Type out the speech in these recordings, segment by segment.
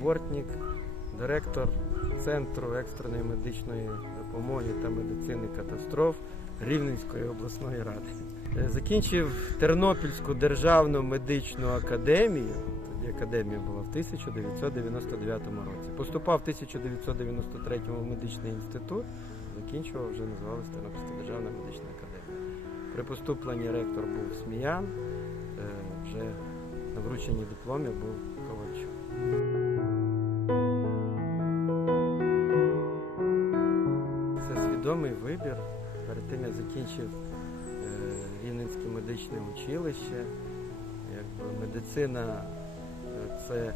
Бортнік, директор Центру екстреної медичної допомоги та медицини катастроф Рівненської обласної ради. Е, Закінчив Тернопільську державну медичну академію. Тоді академія була в 1999 році. Поступав в 1993 в медичний інститут, закінчував вже називалась Тернопільська державна медична академія. При поступленні ректор був Сміян, е, вже на врученні дипломів був Ковальчук. Це свідомий вибір. Перед тим я закінчив е, Рівненське медичне училище. Медицина е, це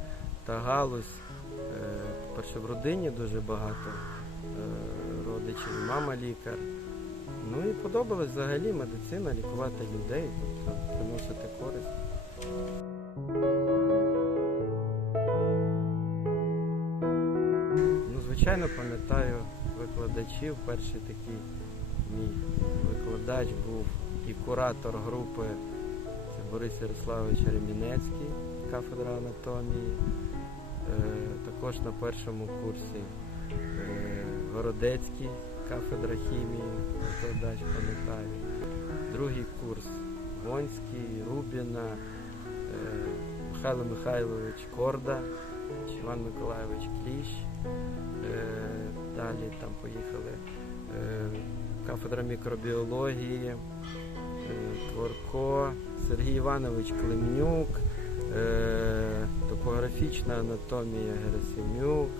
та галузь. е, Перше в родині дуже багато родичів, мама лікар. Ну і подобалась взагалі медицина, лікувати людей, тобто приносити користь. Звичайно, пам'ятаю викладачів. Перший такий мій викладач був і куратор групи це Борис Ярославович Ремінецький, кафедра анатомії. Е, також на першому курсі е, Городецький, кафедра хімії, викладач пам'ятаю. Другий курс Гонський, Рубіна, е, Михайло Михайлович Корда, Іван Миколайович Кліщ. Е, Далі там поїхали е, кафедра мікробіології, е, Творко, Сергій Іванович Климнюк, топографічна анатомія Герасимюк,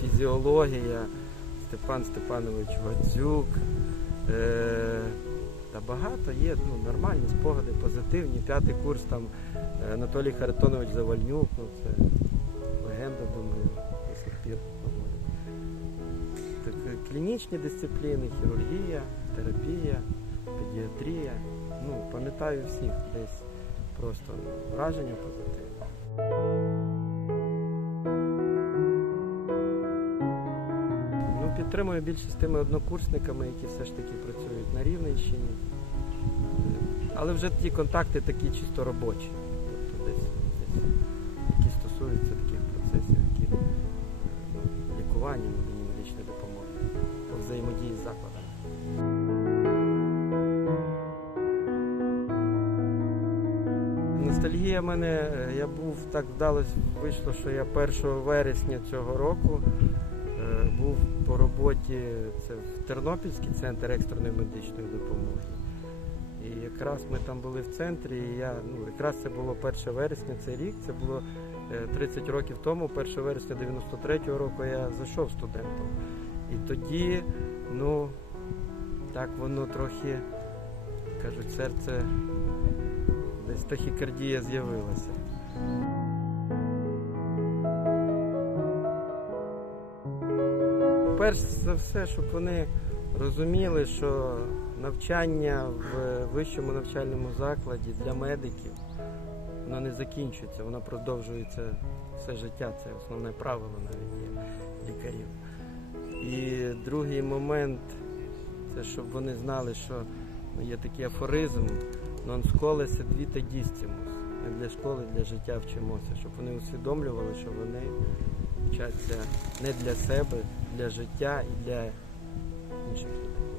фізіологія Степан Степанович Вадзюк. Та багато є ну, нормальні спогади, позитивні. П'ятий курс там е, Анатолій Харитонович Завальнюк, ну це легенда, думаю, до сих пір. Так, е, клінічні дисципліни, хірургія, терапія, педіатрія. Ну, пам'ятаю всіх десь просто враження позитивне. Підтримую більше з тими однокурсниками, які все ж таки працюють на Рівненщині. Але вже ті контакти такі чисто робочі. Тобто десь, десь які стосуються таких процесів, які е, ну, лікування, наданні медичної допомоги, по взаємодії з закладами. Ностальгія мене, е, я був так вдалося вийшло, що я 1 вересня цього року був по роботі це в Тернопільський центр екстреної медичної допомоги. І якраз ми там були в центрі, і я, ну, якраз це було 1 вересня, цей рік, це було е, 30 років тому, 1 вересня 93-го року я зайшов студентом. І тоді, ну, так воно трохи, кажуть, серце десь тахікардія з'явилася. Перш за все, щоб вони розуміли, що навчання в вищому навчальному закладі для медиків воно не закінчується, воно продовжується все життя. Це основне правило навіть є лікарів. І другий момент це щоб вони знали, що ну, є такий афоризм non сколе vita distimus. Ми для школи, для життя вчимося, щоб вони усвідомлювали, що вони вчаться не для себе, для життя і для інших людей.